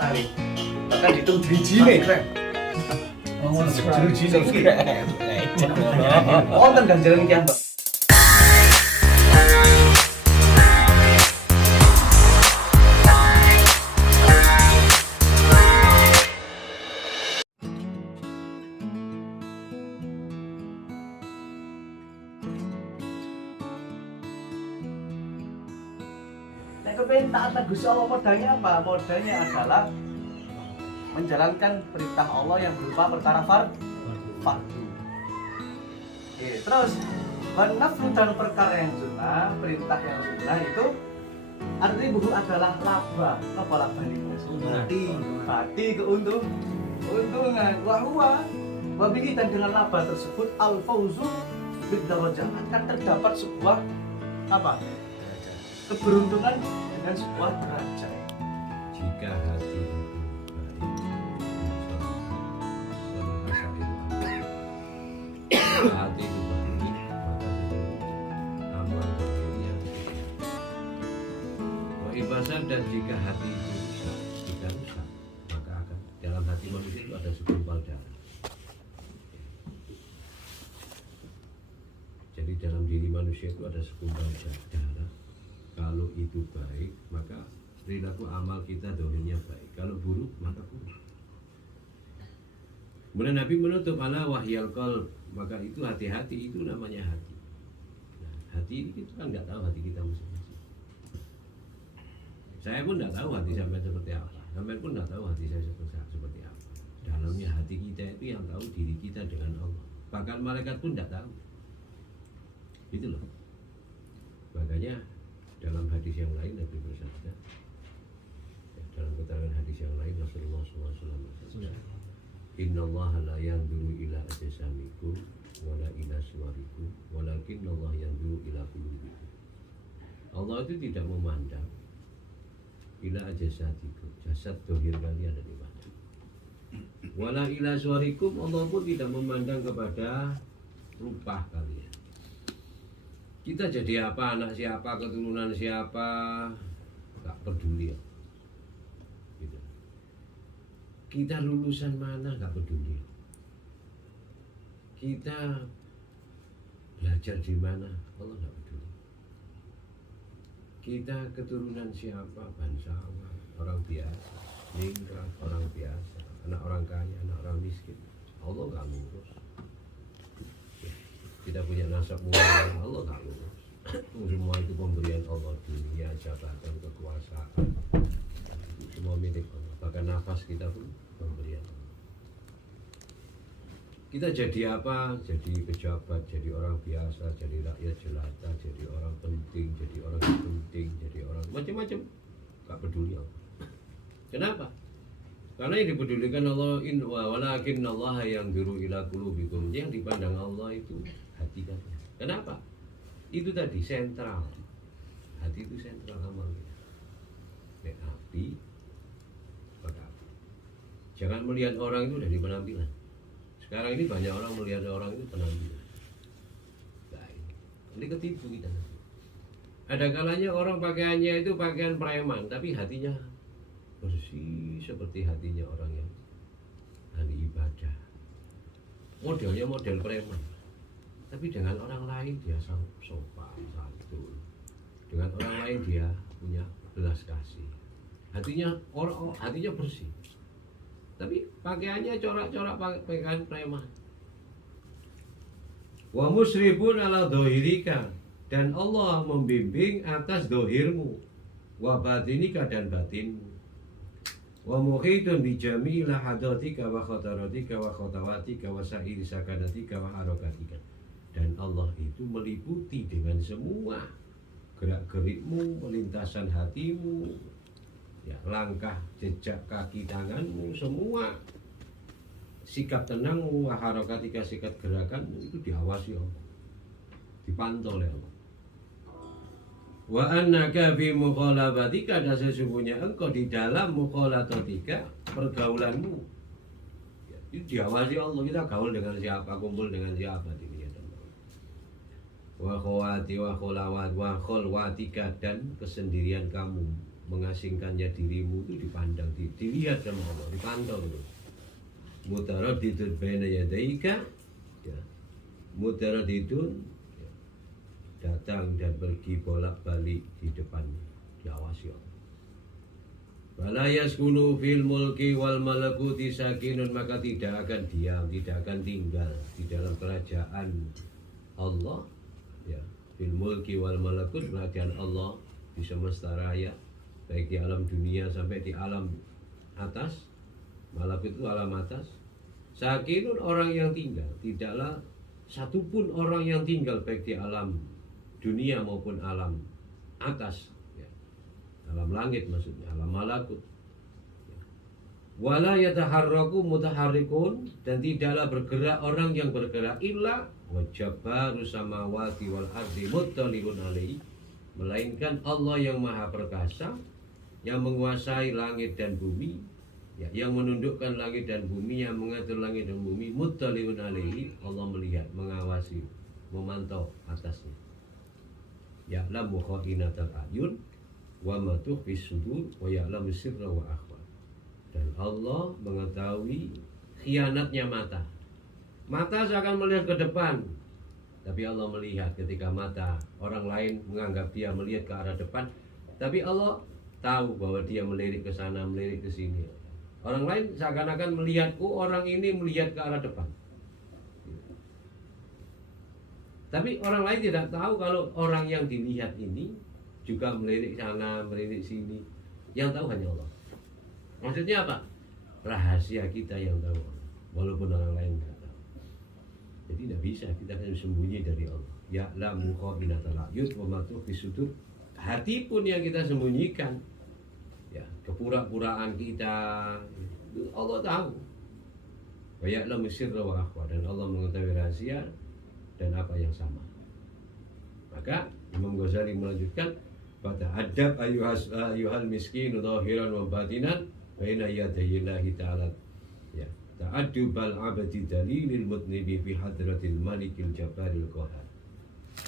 tarik bahkan dihitung driji nih keren driji nih wonten ganjaran iki Mbak. Nek kepengen taat Gusti Allah modalnya apa? Modalnya adalah menjalankan perintah Allah yang berupa perkara fardu. Oke, terus naflu dan perkara yang sunnah, perintah yang sunnah itu ar-ribu adalah laba. Apa laba ini? Bati keuntungan. Wabihi dan dengan laba tersebut al-fauzu bid-darajah akan terdapat sebuah apa? Keberuntungan dengan sebuah derajat. Jika hati itu baik, hati itu baik, maka amal dirinya. Wa'ibasar dan jika hati itu tidak rusak, maka akan dalam hati manusia itu ada segumpal darah. Jadi dalam diri manusia itu ada segumpal darah. Kalau itu baik, maka perilaku amal kita dohirnya baik. Kalau buruk, maka buruk. Kemudian Nabi menutup ala wahyal qalb, maka itu hati-hati, itu namanya hati. Nah, hati ini kita kan nggak tahu hati kita masing-masing. Saya pun nggak tahu hati sampai seperti apa. Sampai pun nggak tahu hati saya seperti apa. Dalamnya hati kita itu yang tahu diri kita dengan Allah. Bahkan malaikat pun nggak tahu. Itu loh. Makanya dalam hadis yang lain Nabi bersabda, dalam keterangan hadis yang lain Rasulullah SAW bersabda, Inna Allah la yanzuru ila ajsamikum wala ila suwarikum walakin Allah yanzuru ila qulubikum. Allah itu tidak memandang ila ajsadikum, jasad dohir kalian ada di mana. Wala ila suwarikum, Allah pun tidak memandang kepada rupa kalian. Kita jadi apa, anak siapa, keturunan siapa, gak peduli ya. Gitu. Kita lulusan mana gak peduli. Kita belajar di mana, Allah gak peduli. Kita keturunan siapa, bangsawan, orang biasa, ningrat, orang biasa, anak orang kaya, anak orang miskin, Allah gak ngurus. Kita punya nasab mulia, Allah tak lulus. Semua itu pemberian Allah, dunia, jabatan, kekuasaan, semua milik Allah. Bahkan nafas kita pun pemberian Allah. Kita jadi apa? Jadi pejabat, jadi orang biasa, jadi rakyat jelata, jadi orang penting, jadi orang penting, jadi orang macam-macam. Tak peduli Allah. Kenapa? Karena yang dipedulikan Allah, walakin Allah yang biru ila qulubikum. Yang dipandang Allah itu hati kalian. Kenapa? Itu tadi sentral. Hati itu sentral amal kita. Nek api, maka api. Jangan melihat orang itu dari penampilan. Sekarang ini banyak orang melihat orang itu penampilan. Baik. Ini ketipu kita. Ada kalanya orang pakaiannya itu pakaian preman, tapi hatinya bersih seperti hatinya orang yang ahli ibadah. Modelnya model preman, tapi dengan orang lain dia sopan, santun. Dengan orang lain dia punya belas kasih. Hatinya hatinya bersih. Tapi pakaiannya corak-corak pakaian preman. Wa musrifun ala dohirika, dan Allah membimbing atas dohirmu, wa batinika dan batinmu. Wa muhitun bi jami'i lahadatika wa khataratika wa khatawatika wa sa'iri sakanatika wa harakatika. Dan Allah itu meliputi dengan semua gerak-gerikmu, melintasan hatimu, ya, langkah jejak kaki tanganmu, semua sikap tenangmu, wa harakatika, sikap gerakanmu itu diawasi Allah, dipantau oleh Allah. Wa annaka fi mukhalafatika, dan sesungguhnya engkau di dalam mukhalatatika, pergaulanmu ya, itu diawasi Allah. Kita gaul dengan siapa, kumpul dengan siapa, dilihat Allah. Wa khawati wa khulawat wa khulwatika, dan kesendirian kamu, mengasingkannya dirimu itu dipandang, dilihat sama Allah, dipantau itu. Mutaradidun baina yadaika, ya. Mutaradidun, ya. Datang dan pergi bolak-balik di depannya, diawasi Allah. Wala yaskunu fil mulki wal malakuti sakinun, maka tidak akan diam, tidak akan tinggal di dalam kerajaan Allah, ya. Fil mulki wal malakut, kerajaan Allah di semesta raya, baik di alam dunia sampai di alam atas. Malakut itu alam atas. Sakinun, orang yang tinggal, tidaklah satupun orang yang tinggal baik di alam dunia maupun alam atas, ya. Alam langit maksudnya, alam malakut. Wala yataharraku mutaharrikun, dan tidaklah bergerak orang yang bergerak illa wajabbaru samawati wal ardi muttaliun alaihi, melainkan Allah yang maha perkasa, yang menguasai langit dan bumi, ya, yang menundukkan langit dan bumi, yang mengatur langit dan bumi, muttaliun alaihi, Allah melihat, mengawasi, memantau atasnya. Ya'lamu kha'inatal a'yun wa ma tukhfis sudur wa ya'lamu sirra wa akhfa. Dan Allah mengetahui khianatnya mata. Mata seakan melihat ke depan, tapi Allah melihat ketika mata orang lain menganggap dia melihat ke arah depan, tapi Allah tahu bahwa dia melirik ke sana, melirik ke sini. Orang lain seakan-akan melihat, oh orang ini melihat ke arah depan. Tapi orang lain tidak tahu kalau orang yang dilihat ini juga melirik sana, melirik sini. Yang tahu hanya Allah. Maksudnya apa? Rahasia kita yang tahu, walaupun orang lain tidak tahu. Jadi tidak bisa kita akan sembunyi dari Allah. Ya'lamu kha'inatal a'yun wa ma tukhfis sudur. Hati pun yang kita sembunyikan, ya, kepura-puraan kita, Allah tahu. Wa ya'lamu sirra wa akhfa, dan Allah mengetahui rahasia dan apa yang sama. Maka Imam Ghazali melanjutkan, fata'addab ayyuhal miskin zahiran wa batinan baina yadayillahi ta'ala, ya, ta'addubal abadi dalilil mutnibi fi hadratil malikil jabbaril qahar.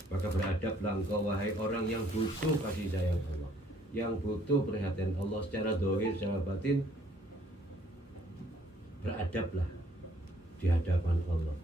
Maka beradablah engkau wahai orang yang butuh kasih sayang Allah, yang butuh perhatian Allah secara zahir, secara batin. Beradablah di hadapan Allah